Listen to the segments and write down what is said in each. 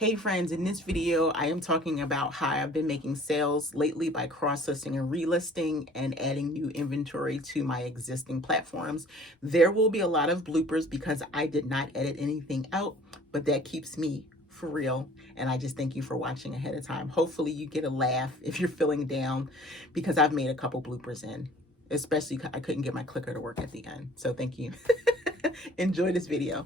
Hey friends, in this video, I am talking about how I've been making sales lately by cross-listing and relisting and adding new inventory to my existing platforms. There will be a lot of bloopers because I did not edit anything out, but that keeps me for real. And I just thank you for watching ahead of time. Hopefully you get a laugh if you're feeling down because I've made a couple bloopers in, especially I couldn't get my clicker to work at the end. So thank you. Enjoy this video.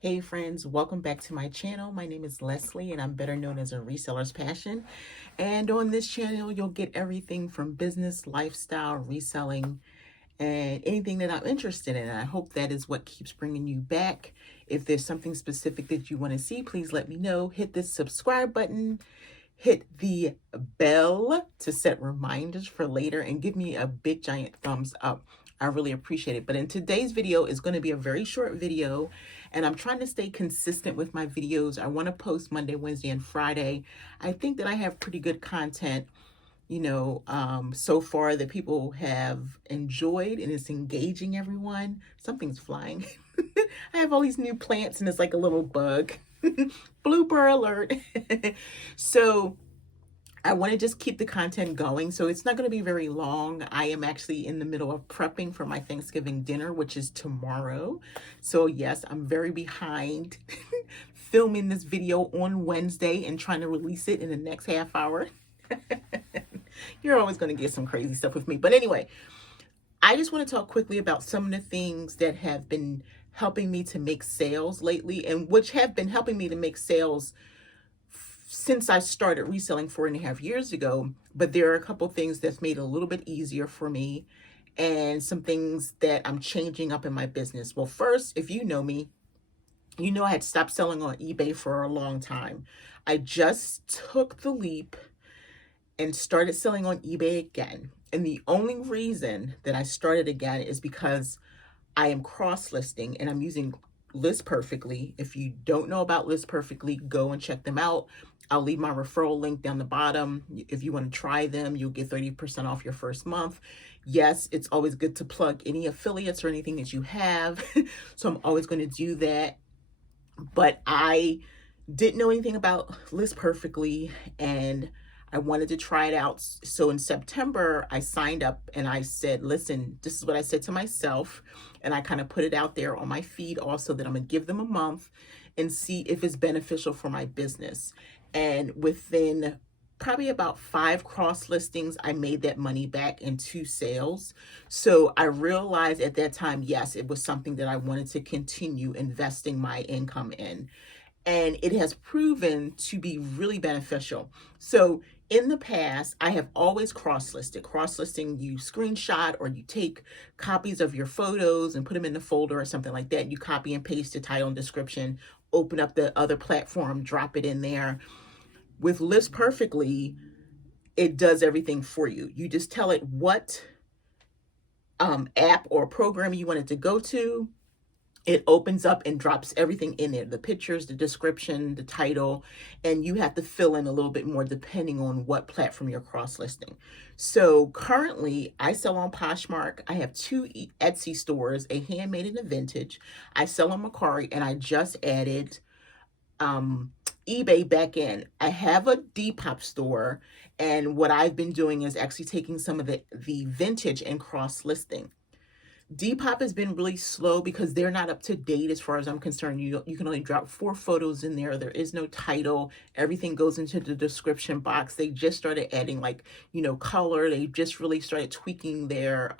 Hey friends, welcome back to my channel. My name is Leslie and I'm better known as a reseller's passion. And on this channel, you'll get everything from business, lifestyle, reselling, and anything that I'm interested in. And I hope that is what keeps bringing you back. If there's something specific that you want to see, please let me know. Hit the subscribe button, hit the bell to set reminders for later, and give me a big giant thumbs up. I really appreciate it. But in today's video is going to be a very short video, and I'm trying to stay consistent with my videos. I want to post Monday, Wednesday, and Friday. I think that I have pretty good content, so far that people have enjoyed, and it's engaging everyone. Something's flying. I have all these new plants and it's like a little bug. Blooper alert. So I want to just keep the content going. So it's not going to be very long. I am actually in the middle of prepping for my Thanksgiving dinner, which is tomorrow. So yes, I'm very behind filming this video on Wednesday and trying to release it in the next half hour. You're always going to get some crazy stuff with me. But anyway, I just want to talk quickly about some of the things that have been helping me to make sales lately, and which have been helping me to make sales since I started reselling 4.5 years ago. But there are a couple things that's made it a little bit easier for me, and some things that I'm changing up in my business. Well, first, if you know me, you know I had stopped selling on eBay for a long time. I just took the leap and started selling on eBay again. And the only reason that I started again is because I am cross-listing and I'm using List Perfectly. If you don't know about List Perfectly, go and check them out. I'll leave my referral link down the bottom. If you want to try them, you'll get 30% off your first month. Yes, it's always good to plug any affiliates or anything that you have. So I'm always going to do that. But I didn't know anything about List Perfectly and I wanted to try it out. So in September, I signed up and I said, listen, this is what I said to myself. And I kind of put it out there on my feed also that I'm going to give them a month and see if it's beneficial for my business. And within probably about 5 cross listings, I made that money back in 2 sales. So I realized at that time, yes, it was something that I wanted to continue investing my income in. And it has proven to be really beneficial. So in the past, I have always cross-listed. Cross-listing, you screenshot or you take copies of your photos and put them in the folder or something like that. You copy and paste the title and description, open up the other platform, drop it in there. With List Perfectly, it does everything for you. You just tell it what app or program you want it to go to. It opens up and drops everything in there, the pictures, the description, the title, and you have to fill in a little bit more depending on what platform you're cross-listing. So currently, I sell on Poshmark. I have 2 Etsy stores, a handmade and a vintage. I sell on Mercari, and I just added eBay back in. I have a Depop store, and what I've been doing is actually taking some of the vintage and cross-listing. Depop has been really slow because they're not up to date as far as I'm concerned. You can only drop 4 photos in there. There is no title. Everything goes into the description box. They just started adding color. They just really started tweaking their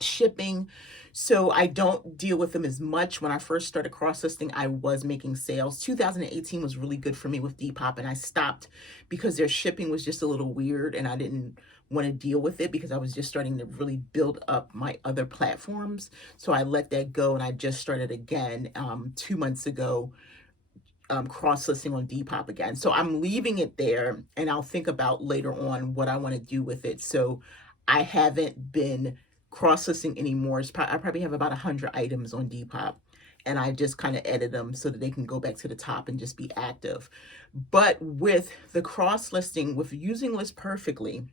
shipping. So I don't deal with them as much. When I first started cross-listing, I was making sales. 2018 was really good for me with Depop, and I stopped because their shipping was just a little weird and I didn't want to deal with it because I was just starting to really build up my other platforms. So I let that go and I just started again 2 months ago, cross-listing on Depop again. So I'm leaving it there and I'll think about later on what I want to do with it. So I haven't been cross-listing anymore. I probably have about 100 items on Depop. and I just kind of edit them so that they can go back to the top and just be active. But with the cross listing, with using List Perfectly,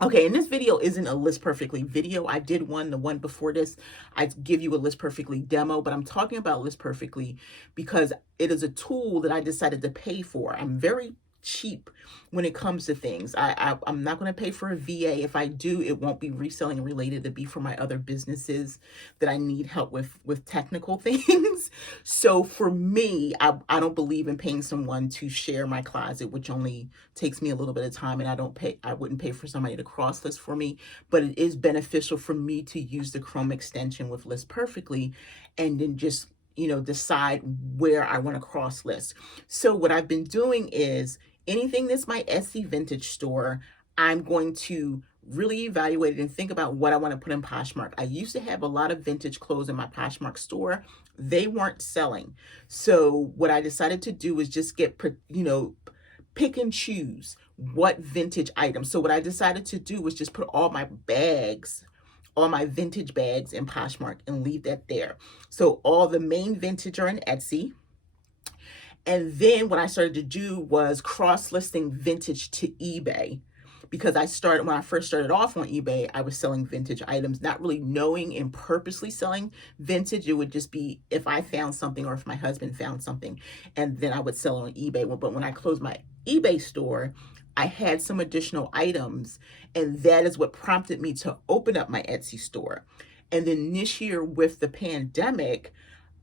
okay, and this video isn't a List Perfectly video. I did one, the one before this. I give you a List Perfectly demo, but I'm talking about List Perfectly because it is a tool that I decided to pay for. I'm very cheap when it comes to things. I'm not going to pay for a VA. If I do, it won't be reselling related. It'll be for my other businesses that I need help with technical things. So for me, I don't believe in paying someone to share my closet, which only takes me a little bit of time, and I wouldn't pay for somebody to cross list for me, but it is beneficial for me to use the Chrome extension with List Perfectly and then just decide where I want to cross list. So what I've been doing is anything that's my Etsy vintage store, I'm going to really evaluate it and think about what I want to put in Poshmark. I used to have a lot of vintage clothes in my Poshmark store. They weren't selling. So what I decided to do is just get, pick and choose what vintage items. So what I decided to do was just put all my vintage bags in Poshmark and leave that there. So all the main vintage are in Etsy. And then what I started to do was cross-listing vintage to eBay, because when I first started off on eBay, I was selling vintage items, not really knowing and purposely selling vintage. It would just be if I found something or if my husband found something, and then I would sell on eBay. But when I closed my eBay store, I had some additional items, and that is what prompted me to open up my Etsy store. And then this year with the pandemic,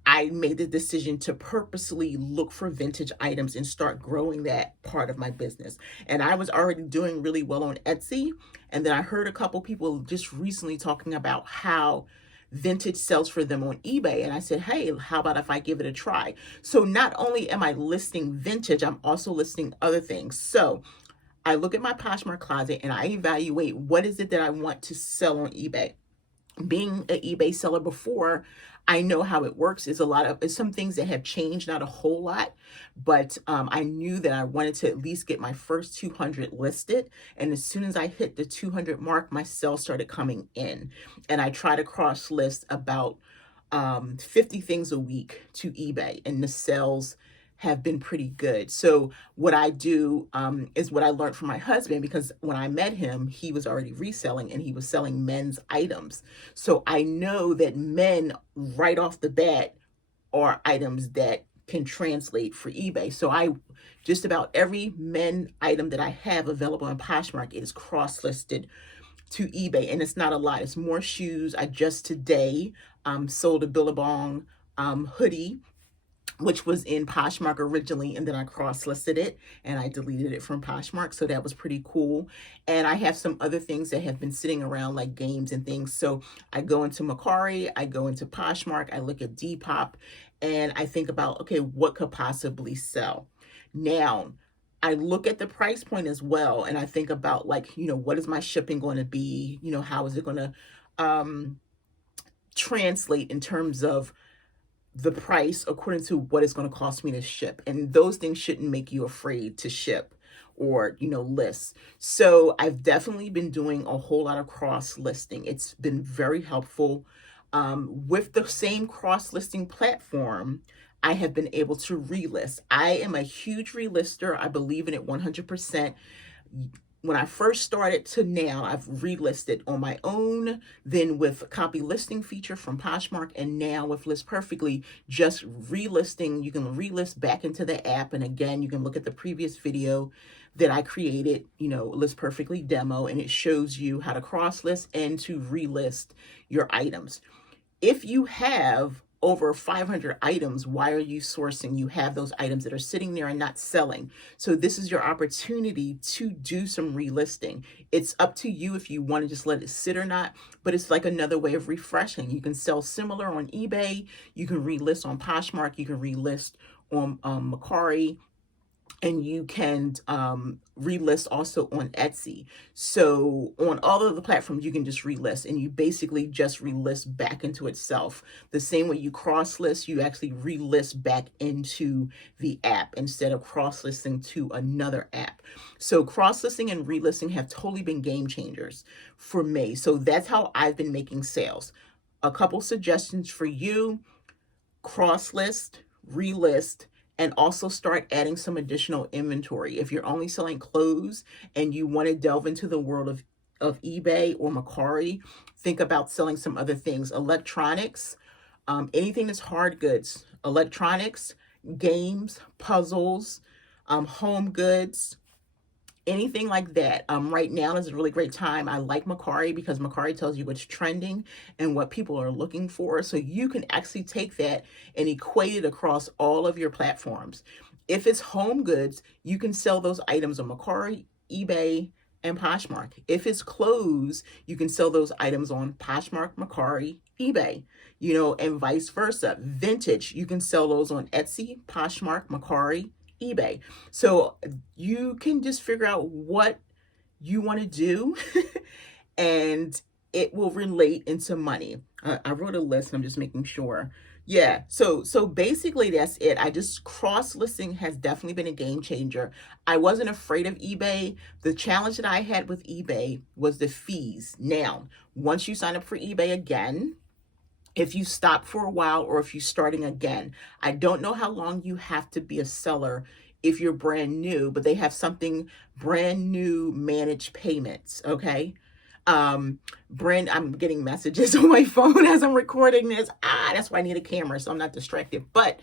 I made the decision to purposely look for vintage items and start growing that part of my business. And I was already doing really well on Etsy. And then I heard a couple people just recently talking about how vintage sells for them on eBay. And I said, hey, how about if I give it a try? So not only am I listing vintage, I'm also listing other things. So I look at my Poshmark closet and I evaluate what is it that I want to sell on eBay. Being an eBay seller before, I know how it works. It's some things that have changed, not a whole lot, but I knew that I wanted to at least get my first 200 listed. And as soon as I hit the 200 mark, my sales started coming in. And I try to cross list about 50 things a week to eBay, and the sales have been pretty good. So what I do is what I learned from my husband, because when I met him, he was already reselling and he was selling men's items. So I know that men right off the bat are items that can translate for eBay. So just about every men item that I have available on Poshmark is cross-listed to eBay, and it's not a lot. It's more shoes. I just today sold a Billabong hoodie, which was in Poshmark originally, and then I cross-listed it and I deleted it from Poshmark. So that was pretty cool. And I have some other things that have been sitting around, like games and things. So I go into Mercari, I go into Poshmark, I look at Depop, and I think about, okay, what could possibly sell? Now, I look at the price point as well, and I think about, like, what is my shipping going to be? How is it going to translate in terms of the price according to what it's going to cost me to ship. And those things shouldn't make you afraid to ship or, list. So I've definitely been doing a whole lot of cross listing. It's been very helpful. With the same cross listing platform, I have been able to relist. I am a huge relister. I believe in it 100%. When I first started to now, I've relisted on my own, then with copy listing feature from Poshmark, and now with List Perfectly, just relisting. You can relist back into the app. And again, you can look at the previous video that I created, List Perfectly demo, and it shows you how to cross list and to relist your items. If you have over 500 items, why are you sourcing? You have those items that are sitting there and not selling. So this is your opportunity to do some relisting. It's up to you if you want to just let it sit or not, but it's like another way of refreshing. You can sell similar on eBay. You can relist on Poshmark. You can relist on Mercari. And you can relist also on Etsy. So on all of the platforms, you can just relist, and you basically just relist back into itself. The same way you cross list, you actually relist back into the app instead of cross listing to another app. So cross listing and relisting have totally been game changers for me. So that's how I've been making sales. A couple suggestions for you. cross list, relist, and also start adding some additional inventory. If you're only selling clothes and you want to delve into the world of eBay or Mercari, think about selling some other things. Electronics, anything that's hard goods, electronics, games, puzzles, home goods, anything like that. Right now is a really great time. I like Mercari because Mercari tells you what's trending and what people are looking for. So you can actually take that and equate it across all of your platforms. If it's home goods, you can sell those items on Mercari, eBay, and Poshmark. If it's clothes, you can sell those items on Poshmark, Mercari, eBay, and vice versa. Vintage, you can sell those on Etsy, Poshmark, Mercari, eBay. So you can just figure out what you want to do and it will relate into money. I wrote a list. I'm just making sure. Yeah. So basically that's it. I just cross listing has definitely been a game changer. I wasn't afraid of eBay. The challenge that I had with eBay was the fees. Now, once you sign up for eBay again, if you stop for a while or if you're starting again, I don't know how long you have to be a seller if you're brand new, but they have something brand new managed payments. Okay. I'm getting messages on my phone as I'm recording this. That's why I need a camera so I'm not distracted. But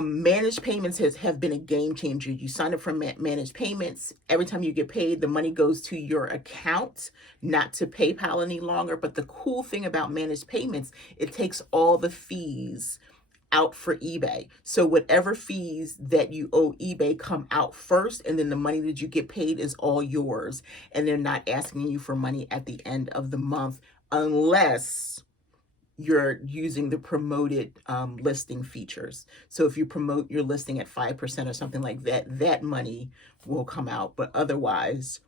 managed payments have been a game changer. You sign up for managed payments. Every time you get paid, the money goes to your account, not to PayPal any longer. But the cool thing about managed payments, it takes all the fees out for eBay. So whatever fees that you owe eBay come out first, and then the money that you get paid is all yours. And they're not asking you for money at the end of the month unless you're using the promoted listing features. So if you promote your listing at 5% or something like that, that money will come out. But otherwise,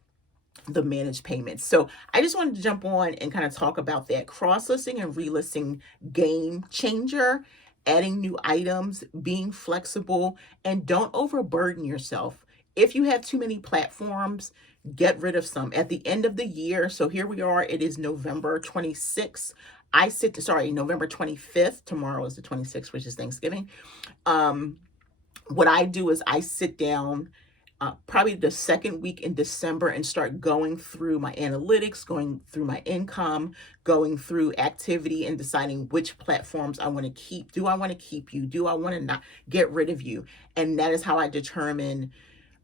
the managed payments. So I just wanted to jump on and kind of talk about that cross-listing and relisting game changer, adding new items, being flexible, and don't overburden yourself. If you have too many platforms, get rid of some. At the end of the year, so here we are, it is November 26th. November 25th. Tomorrow is the 26th, which is Thanksgiving. What I do is I sit down probably the second week in December and start going through my analytics, going through my income, going through activity and deciding which platforms I want to keep. Do I want to keep you? Do I want to not get rid of you? And that is how I determine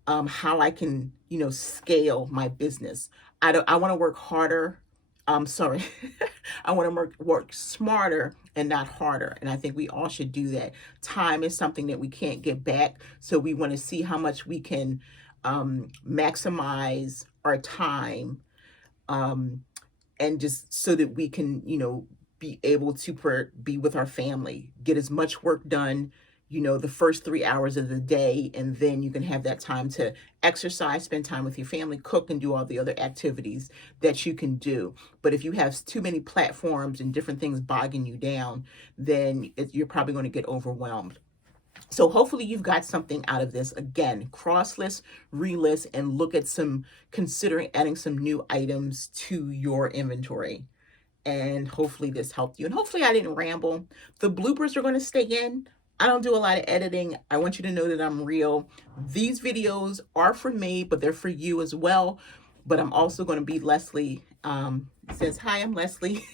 how I can, scale my business. I want to work harder. I want to work smarter and not harder. And I think we all should do that. Time is something that we can't get back. So we want to see how much we can maximize our time and just so that we can, be able to be with our family, get as much work done, the first 3 hours of the day, and then you can have that time to exercise, spend time with your family, cook, and do all the other activities that you can do. But if you have too many platforms and different things bogging you down, then you're probably going to get overwhelmed. So hopefully you've got something out of this. Again, cross list, relist, and look at considering adding some new items to your inventory. And hopefully this helped you. And hopefully I didn't ramble. The bloopers are going to stay in. I don't do a lot of editing. I want you to know that I'm real. These videos are for me, but they're for you as well. But I'm also going to be Leslie. It says, hi, I'm Leslie.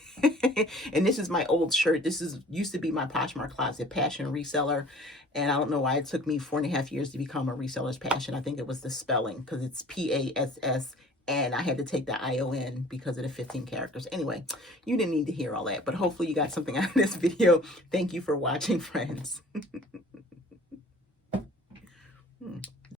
And this is my old shirt. This used to be my Poshmark Closet Passion Reseller. And I don't know why it took me 4.5 years to become a reseller's passion. I think it was the spelling because it's PASS. And I had to take the ION because of the 15 characters. Anyway, you didn't need to hear all that, but hopefully you got something out of this video. Thank you for watching, friends.